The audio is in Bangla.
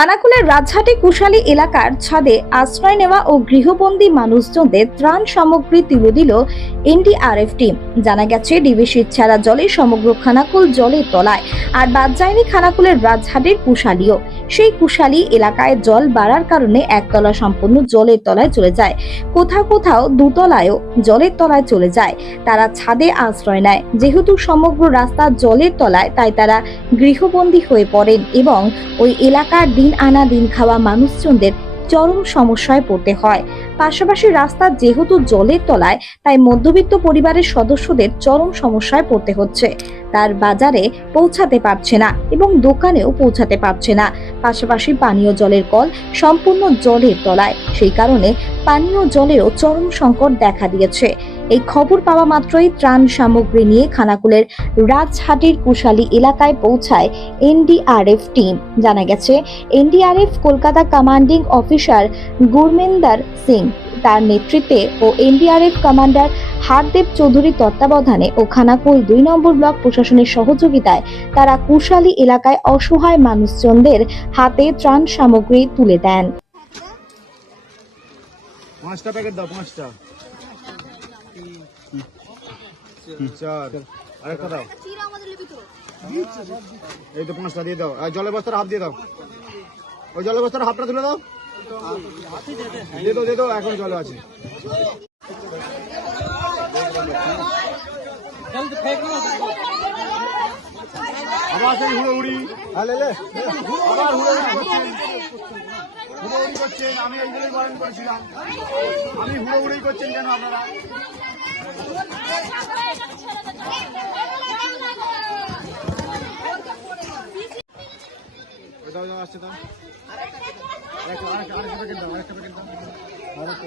খানাকুলের রাজহাটি কুশালী এলাকার ছাদে আশ্রয় নেওয়া ও গৃহবন্দী মানুষজনদের ত্রাণ সামগ্রী তুলে দিল এনডিআরএফ টিম। জানা গেছে ডিভিসির ছাড়া জলে সমগ্র খানাকুল জলের তলায়। আর বাদ যায়নি খানাকুলের রাজহাটের কুশালীও। সেই কুশালী এলাকায় জল বাড়ার কারণে একতলা সম্পূর্ণ জলের তলায় চলে যায়। কোথাও কোথাও দুতলায়ও জলের তলায় চলে যায়। তারা ছাদে আশ্রয় নেয়। যেহেতু সমগ্র রাস্তা জলের তলায়, তাই তারা গৃহবন্দী হয়ে পড়েন এবং ওই এলাকার দিন আনা দিন খাওয়া মানুষজনদের চরম সমস্যায় পড়তে হয়। পাশাপাশি রাস্তা যেহেতু জলের তলায়, তাই মধ্যবিত্ত পরিবারের সদস্যদের চরম সমস্যায় পড়তে হচ্ছে। তার বাজারে পৌঁছাতে পারছে না এবং দোকানেও পৌঁছাতে পারছে না। পাশাপাশি পানীয় জলের কল সম্পূর্ণ জলের তলায়। সেই কারণে পানীয় জলেরও চরম সংকট দেখা দিয়েছে। এই খবর পাওয়া মাত্রই ত্রাণ সামগ্রী নিয়ে খানাকুলের রাজহাটির কুশালী এলাকায় পৌঁছায় এনডিআরএফ টিম। জানা গেছে, NDRF Kolkata commanding officer Gurmender Singh তার নেতৃত্বে ও এনডিআরএফ কমান্ডার হারদেব চৌধুরীর তত্ত্বাবধানে ও খানাকুল দুই নম্বর ব্লক প্রশাসনের সহযোগিতায় তারা কুশালী এলাকায় অসহায় মানুষজনদের হাতে ত্রাণ সামগ্রী তুলে দেন। পাঁচটা প্যাকেট দাও, পাঁচটা। চার। আরেকটা দাও। এই তো পাঁচটা দিয়ে দাও। আর জলের বস্তার হাফ দিয়ে দাও। ওই জলের বস্তার হাফটা তুলে দাও। দিয়ে দাও দিয়ে দাও এখন জল আছে। আবার সেই হুড়োহুড়ি হ্যাঁ। আবার হুড়োহুড়ি করছেন হুড়োহুড়ি করছেন আমি এই জন্যই বারণ করেছিলাম আমি হুড়োহুড়ি করছেন কেন আপনারা আসছে দাও। আরেকটা- আরেকটা- আরেকটা প্যাকেট দাও, আরেকটা প্যাকেট দাও। আরেকটা